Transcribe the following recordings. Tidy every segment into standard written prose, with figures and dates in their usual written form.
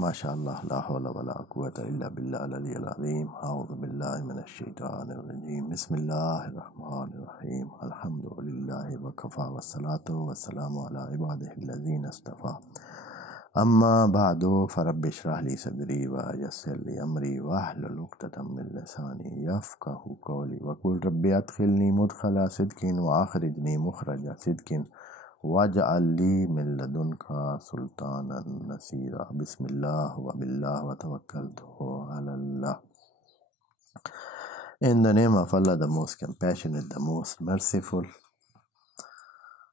MashaAllah, la hawla wa la quwwata illa billah al-aliyyil azim. A'udhu billahi minash shaitanir rajim. Bismillahir rahmanir rahim. Alhamdulillahi wa kafa wa salatu wa salamu ala ibadihi alladhina istafa. Amma ba'du, farabbi shrah li sadri wa yassir li amri wa ahlul 'uqdatam min lisani yafqahu qawli wa qul rabbi adkhilni mudkhala sidqin wa akhrijni mukhraja sidqin waj'al li min ladunka sultanan nasira. Bismillah wa billah wa tawakkaltu ala Allah. In the name of Allah, the most compassionate, the most merciful.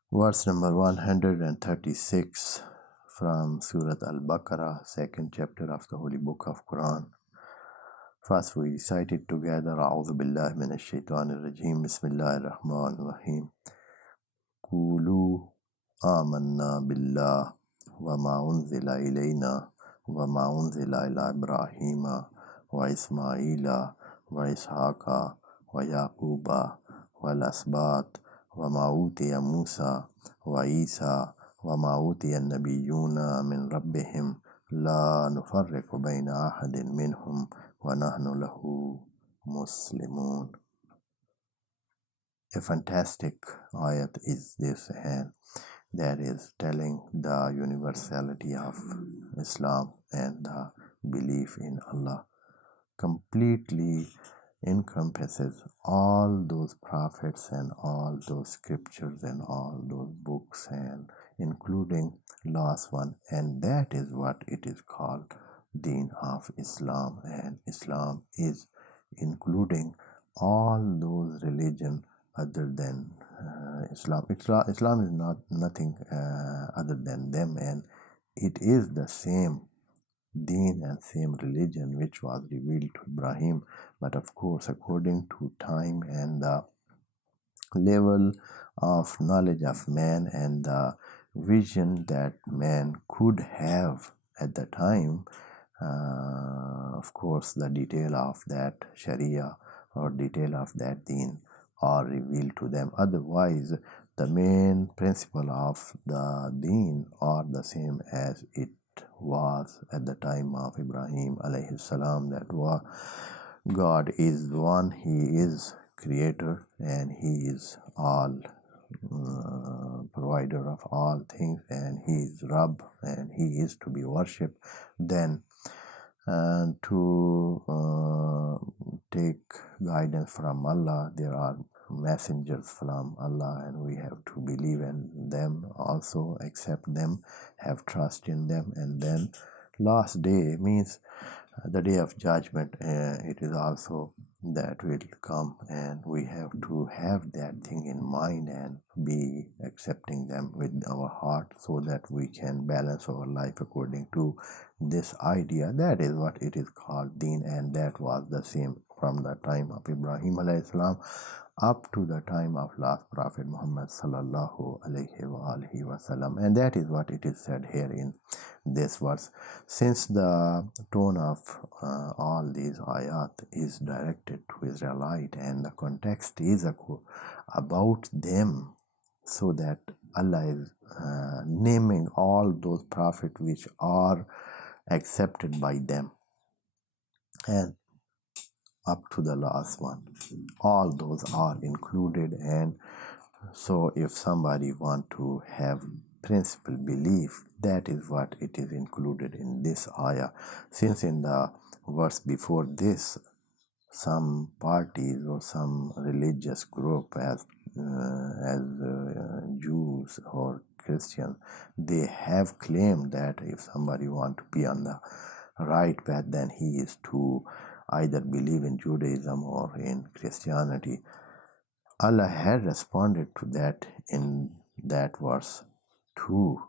Verse number 136 from Surah Al-Baqarah, second chapter of the Holy Book of Quran. First we recite it together. A'udhu billahi minash shaitanir rajim. Bismillahir rahmanir rahim. Qulu آمنا بالله وما أنزل إلينا وما أنزل إلى إبراهيم وإسماعيل وإسحاق ويعقوب والأسباط وما أوتي موسى وعيسى وما أوتي النبيون من ربهم لا نفرق بين أحد منهم ونحن له مسلمون. A fantastic ayat is this, and that is telling the universality of Islam and the belief in Allah. Completely encompasses all those prophets and all those scriptures and all those books, and including last one, and that is what it is called Deen of Islam. And Islam is including all those religions other than Islam. Islam is not nothing other than them, and it is the same deen and same religion which was revealed to Ibrahim. But of course, according to time and the level of knowledge of man and the vision that man could have at the time, of course the detail of that Sharia or detail of that deen are revealed to them. Otherwise, the main principle of the deen are the same as it was at the time of Ibrahim alayhi salam, that God is one, He is creator, and He is all provider of all things, and He is Rabb, and He is to be worshipped. Then to take guidance from Allah, there are messengers from Allah, and we have to believe in them also, accept them, have trust in them. And then last day means the day of judgment. It is also that will come, and we have to have that thing in mind and be accepting them with our heart, so that we can balance our life according to this idea. That is what it is called deen, and that was the same from the time of Ibrahim alayhi salam up to the time of last Prophet Muhammad sallallahu alaihi wasallam. And that is what it is said here in this verse. Since the tone of all these ayat is directed to Israelite, and the context is about them, so that Allah is naming all those prophets which are accepted by them, and up to the last one, all those are included. And so if somebody want to have principle belief, that is what it is included in this ayah. Since in the verse before this, some parties or some religious group as Jews or Christians, they have claimed that if somebody want to be on the right path, then he is to either believe in Judaism or in Christianity. Allah had responded to that in that verse 2,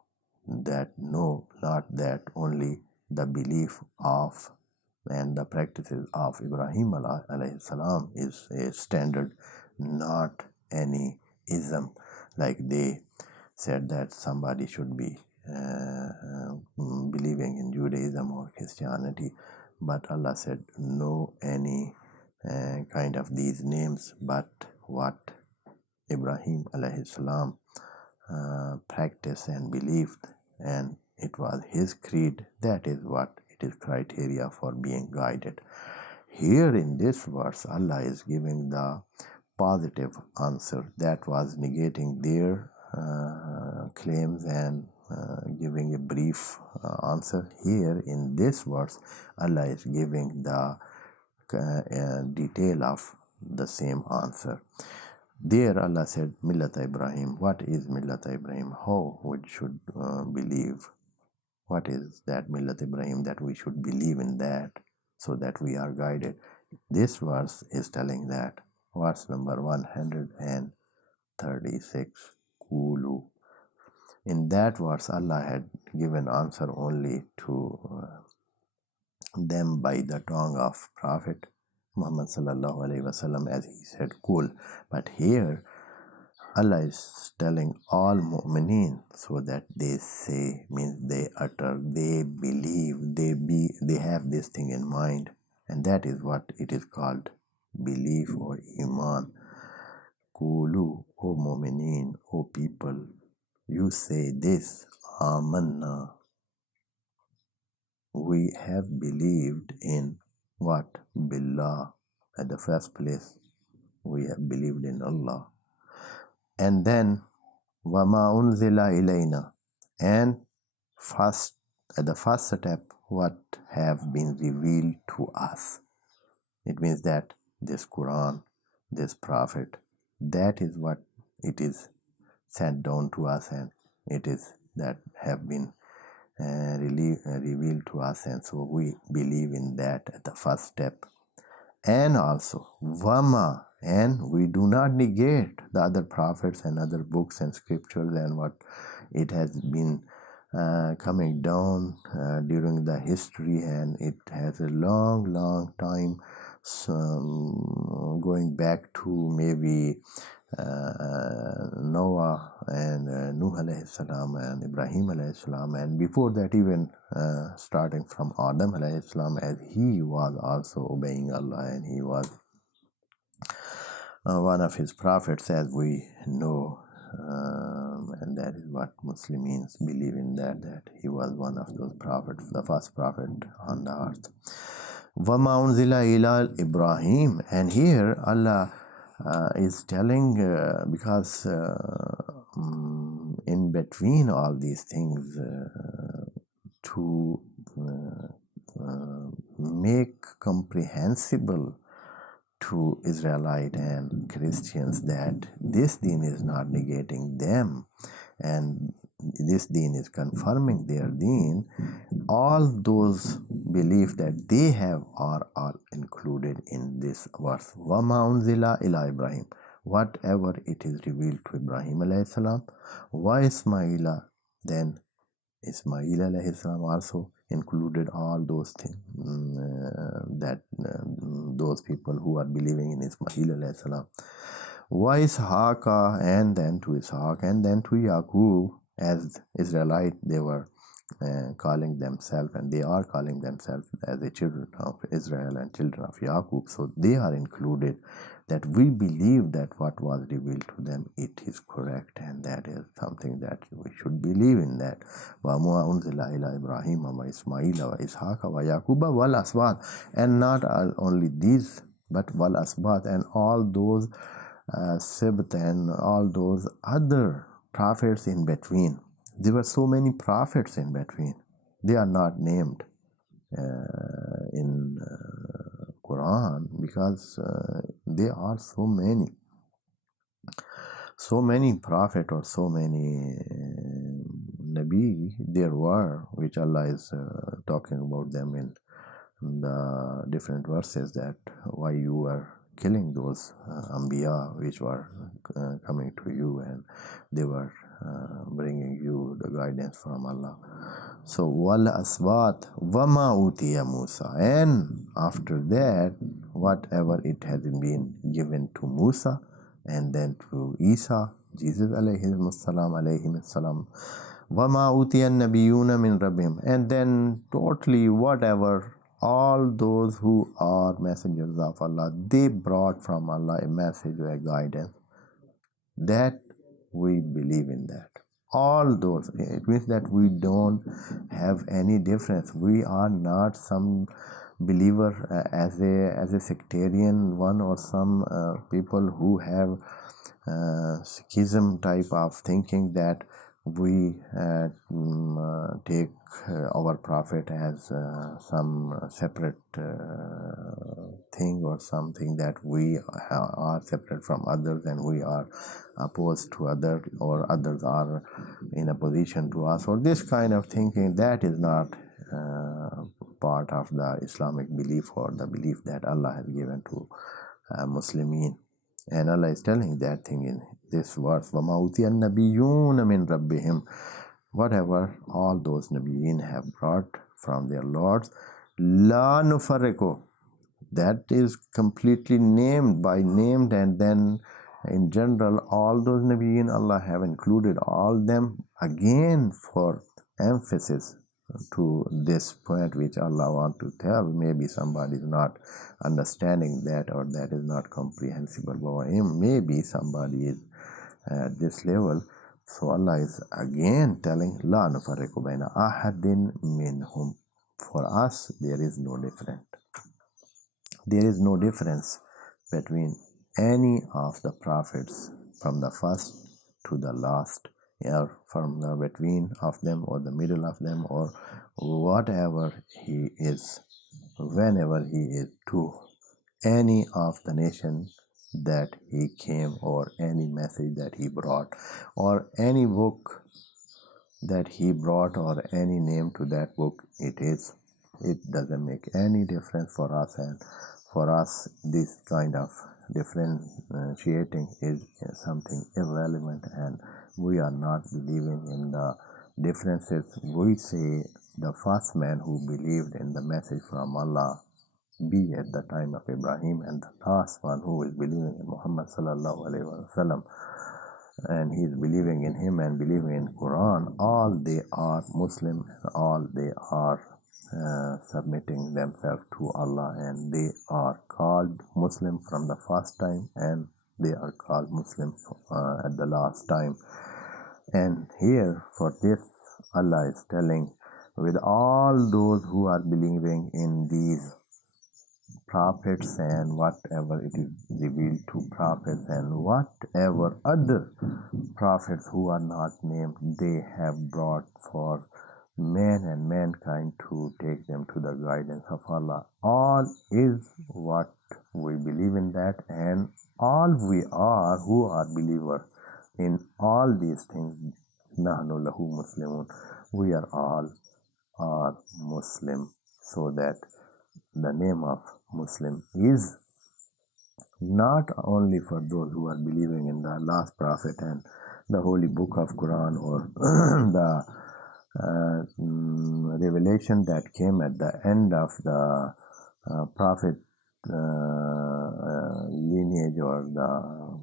that no, not that only the belief of and the practices of Ibrahim alayhi salam is a standard, not any ism, like they said that somebody should be believing in Judaism or Christianity. But Allah said no any kind of these names, but what Ibrahim alayhi salam practiced and believed, and it was his creed. That is what it is criteria for being guided. Here in this verse, Allah is giving the positive answer that was negating their claims and giving a brief answer. Here in this verse, Allah is giving the detail of the same answer. There Allah said, Millat Ibrahim. What is Millat Ibrahim? How we should believe? What is that Millat Ibrahim, that we should believe in that so that we are guided? This verse is telling that. Verse number 136, Kulu. In that verse, Allah had given answer only to them by the tongue of Prophet Muhammad sallallahu alaihi wasallam, as he said, Kul. But here, Allah is telling all mu'mineen so that they say, means they utter, they believe, they have this thing in mind, and that is what it is called belief or iman. Kulu, O mu'mineen, O people, you say this, Amanna, we have believed in what? Billah. At the first place, we have believed in Allah. And then, Wama unzila ilayna. And first, at the first step, what have been revealed to us. It means that this Quran, this Prophet, that is what it is sent down to us, and it is that have been revealed to us, and so we believe in that at the first step. And also, Vama, and we do not negate the other prophets and other books and scriptures and what it has been coming down during the history, and it has a long time, going back to maybe Noah and Nuh alayhi salam and Ibrahim alayhi salam, and before that even starting from Adam alayhi salam, as he was also obeying Allah, and he was one of his prophets, as we know, and that is what Muslim means, believe in that he was one of those prophets, the first prophet on the earth. Wama unzila ila Ibrahim. And here Allah is telling, because in between all these things, to make comprehensible to Israelite and Christians that this deen is not negating them, and this deen is confirming their deen, all those beliefs that they have are all included in this verse. Wama unzila ila Ibrahim. Whatever it is revealed to Ibrahim alayhi salam, wa Ismaila, then Ismail alayhi salam also included all those things, that those people who are believing in Ismail alayhi salam. Wa Ishaqa, and then to Ishaq, and then to Yaqub. As Israelite, they were calling themselves, and they are calling themselves as the children of Israel and children of Yaqub. So they are included, that we believe that what was revealed to them, it is correct, and that is something that we should believe in that. وَمَا أُنزِلَ إِلَىٰ إِبْرَاهِيمَ وَإِسْمَاعِيلَ وَإِسْحَاقَ وَيَعْقُوبَ وَالْأَسْبَاطِ. And not only these, but وَالْأَسْبَاطِ, and all those Sibt and all those other prophets in between. There were so many prophets in between. They are not named in Quran because there are so many prophet or so many Nabi there were, which Allah is talking about them in the different verses, that why you were killing those Anbiya which were coming to you, and they were bringing you the guidance from Allah. So wal asbat wama utiya Musa, and after that whatever it has been given to Musa, and then to Isa, Jesus alayhi salam, wama utiya nabiyuna min rabbihim, and then totally whatever all those who are messengers of Allah, they brought from Allah a message or a guidance, that we believe in that. all those. It means that we don't have any difference. We are not some believer as a sectarian one, or some people who have schism type of thinking, that we take our prophet as some separate thing, or something, that we are separate from others and we are opposed to others, or others are in opposition to us, or this kind of thinking. That is not part of the Islamic belief, or the belief that Allah has given to Muslimin. And Allah is telling that thing in this verse, وَمَا أُوتِيَ النَّبِيُّونَ مِن رَبِّهِمْ. Whatever all those Nabiyyin have brought from their lords, لَا نُفَرِّقُ, that is completely named by named, and then in general all those Nabiyyin, Allah have included all them again for emphasis to this point which Allah want to tell. Maybe somebody is not understanding that, or that is not comprehensible for him. Maybe somebody is at this level. So Allah is again telling, La nufarriqu baina ahadin minhum. For us, there is no difference. There is no difference between any of the prophets, from the first to the last, or from the between of them, or the middle of them, or whatever he is, whenever he is, to any of the nation that he came, or any message that he brought, or any book that he brought, or any name to that book. It doesn't make any difference for us, and for us this kind of differentiating is something irrelevant, and we are not believing in the differences. We say the first man who believed in the message from Allah be at the time of Ibrahim, and the last one who is believing in Muhammad sallallahu alaihi wasallam, and he is believing in him and believing in Quran, all they are Muslim, and all they are submitting themselves to Allah, and they are called Muslim from the first time, and they are called Muslim at the last time. And here for this, Allah is telling, with all those who are believing in these prophets, and whatever it is revealed to prophets, and whatever other prophets who are not named they have brought for man and mankind to take them to the guidance of Allah, all is what we believe in that, and all we are who are believers in all these things, nahnu lahu muslimun, we are all Muslim. So that the name of Muslim is not only for those who are believing in the last prophet and the holy book of Quran, or the revelation that came at the end of the prophet lineage, or the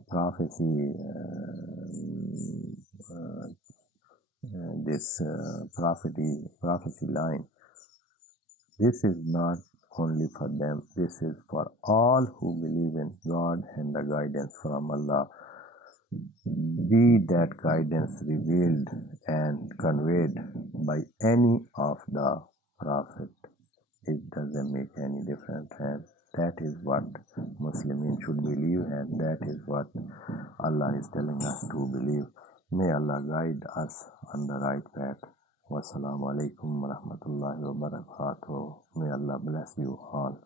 prophecy, this prophecy line. This is not only for them, this is for all who believe in God and the guidance from Allah. Be that guidance revealed and conveyed by any of the prophet, it doesn't make any difference, and that is what Muslims should believe, and that is what Allah is telling us to believe. May Allah guide us on the right path. Wassalamu alaikum wa rahmatullahi wa barakatuh. May Allah bless you all.